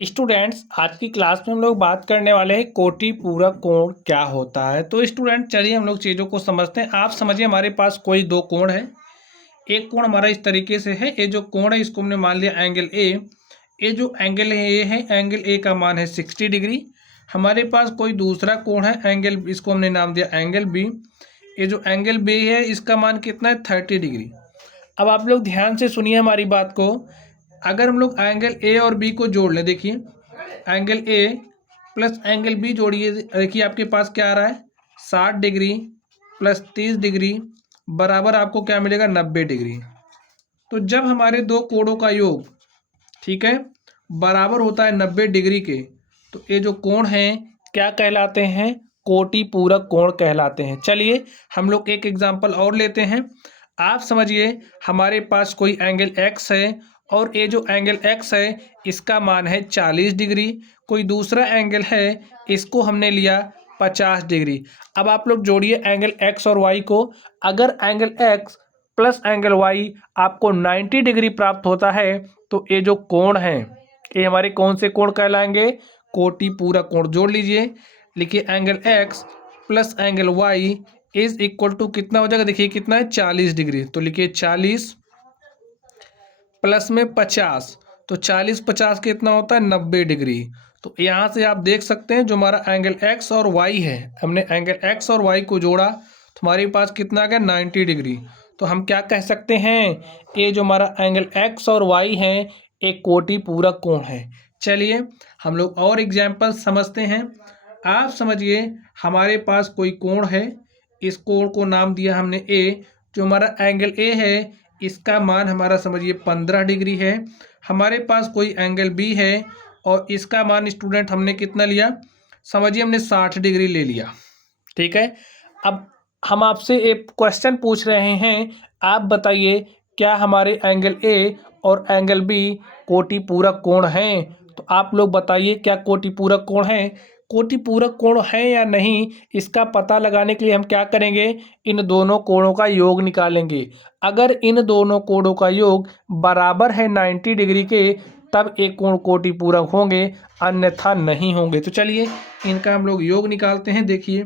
Students, आज की class में हम लोग बात करने वाले हैं कोटि पूरक कोण क्या होता है। तो स्टूडेंट चलिए हम लोग चीज़ों को समझते हैं। आप समझिए हमारे पास कोई दो कोण है। एक कोण हमारा इस तरीके से है, ये जो कोण है इसको हमने मान लिया एंगल ए। ये जो एंगल है ये है एंगल ए का मान है 60 डिग्री। हमारे पास कोई दूसरा कोण है एंगल, इसको हमने नाम दिया एंगल बी। ये जो एंगल बी है इसका मान कितना है 30 डिग्री। अब आप लोग ध्यान से सुनिए हमारी बात को। अगर हम लोग एंगल ए और बी को जोड़ लें, देखिए angle A plus angle B जोड़िए, देखिए आपके पास क्या आ रहा है 60 डिग्री प्लस 30 डिग्री बराबर आपको क्या मिलेगा 90 डिग्री। तो जब हमारे दो कोणों का योग, ठीक है, बराबर होता है 90 डिग्री के, तो ये जो कोण हैं क्या कहलाते हैं? कोटि पूरक कोण कहलाते हैं। चलिए हम लोग एक एग्जांपल और लेते हैं। आप समझिए हमारे पास कोई एंगल एक्स है और ये जो एंगल एक्स है इसका मान है 40 डिग्री। कोई दूसरा एंगल है, इसको हमने लिया 50 डिग्री। अब आप लोग जोड़िए एंगल एक्स और वाई को। अगर angle X plus angle Y आपको 90 डिग्री प्राप्त होता है तो ये जो कोण हैं ये हमारे कौन से कोण कहलाएंगे? कोटि पूरक कोण। जोड़ लीजिए, लिखिए angle X plus angle Y is equal to कितना हो जाएगा? देखिए कितना है 40 डिग्री। तो लिखिए 40 प्लस में 50, तो 40 50 कितना होता है 90 डिग्री। तो यहाँ से आप देख सकते हैं जो हमारा एंगल एक्स और वाई है, हमने एंगल एक्स और वाई को जोड़ा तो हमारे पास कितना आ गया 90 डिग्री। तो हम क्या कह सकते हैं? ये जो हमारा एंगल एक्स और वाई है एक कोटि पूरक कोण है। चलिए हम लोग और एग्जाम्पल समझते हैं। आप समझिए हमारे पास कोई कोण है, इस कोण को नाम दिया हमने ए। जो हमारा एंगल ए है इसका मान हमारा समझिए 15 डिग्री है। हमारे पास कोई एंगल बी है और इसका मान स्टूडेंट हमने कितना लिया? समझिए हमने 60 डिग्री ले लिया, ठीक है। अब हम आपसे एक क्वेश्चन पूछ रहे हैं, आप बताइए क्या हमारे एंगल ए और एंगल बी कोटि पूरक कोण हैं? तो आप लोग बताइए क्या कोटि पूरक कोण है? कोटि पूरक कोण है या नहीं, इसका पता लगाने के लिए हम क्या करेंगे? इन दोनों कोणों का योग निकालेंगे। अगर इन दोनों कोणों का योग बराबर है 90 डिग्री के तब एक कोण कोटि पूरक होंगे, अन्यथा नहीं होंगे। तो चलिए इनका हम लोग योग निकालते हैं। देखिए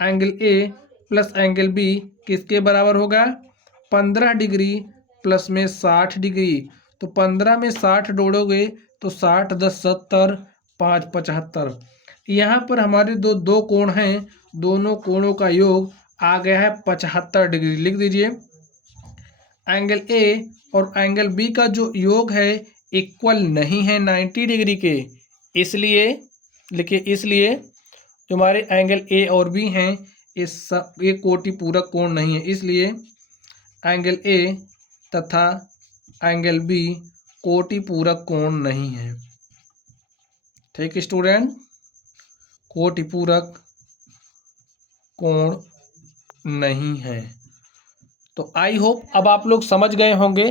angle A plus angle B किसके बराबर होगा? 15 डिग्री प्लस में 60 डिग्री। तो 15 में 60 जोड़ोगे तो 60 10 70 5 75। यहाँ पर हमारे दो कोण हैं, दोनों कोणों का योग आ गया है 75 डिग्री। लिख दीजिए एंगल ए और एंगल बी का जो योग है इक्वल नहीं है 90 डिग्री के, इसलिए लिखिए इसलिए जो हमारे एंगल ए और बी हैं ये कोटि पूरक कोण नहीं है, इसलिए एंगल ए तथा एंगल बी कोटि पूरक कोण नहीं है। ठीक स्टूडेंट, कोटि पूरक कोण नहीं है। तो आई होप अब आप लोग समझ गए होंगे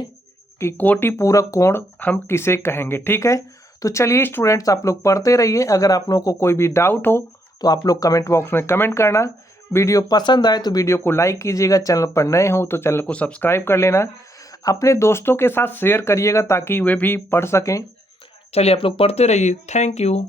कि कोटि पूरक कोण हम किसे कहेंगे, ठीक है। तो चलिए स्टूडेंट्स आप लोग पढ़ते रहिए। अगर आप लोगों को कोई भी डाउट हो तो आप लोग कमेंट बॉक्स में कमेंट करना। वीडियो पसंद आए तो वीडियो को लाइक कीजिएगा, चैनल पर नए हो तो चैनल को सब्सक्राइब कर लेना, अपने दोस्तों के साथ शेयर करिएगा ताकि वे भी पढ़ सकें। चलिए आप लोग पढ़ते रहिए। Thank you.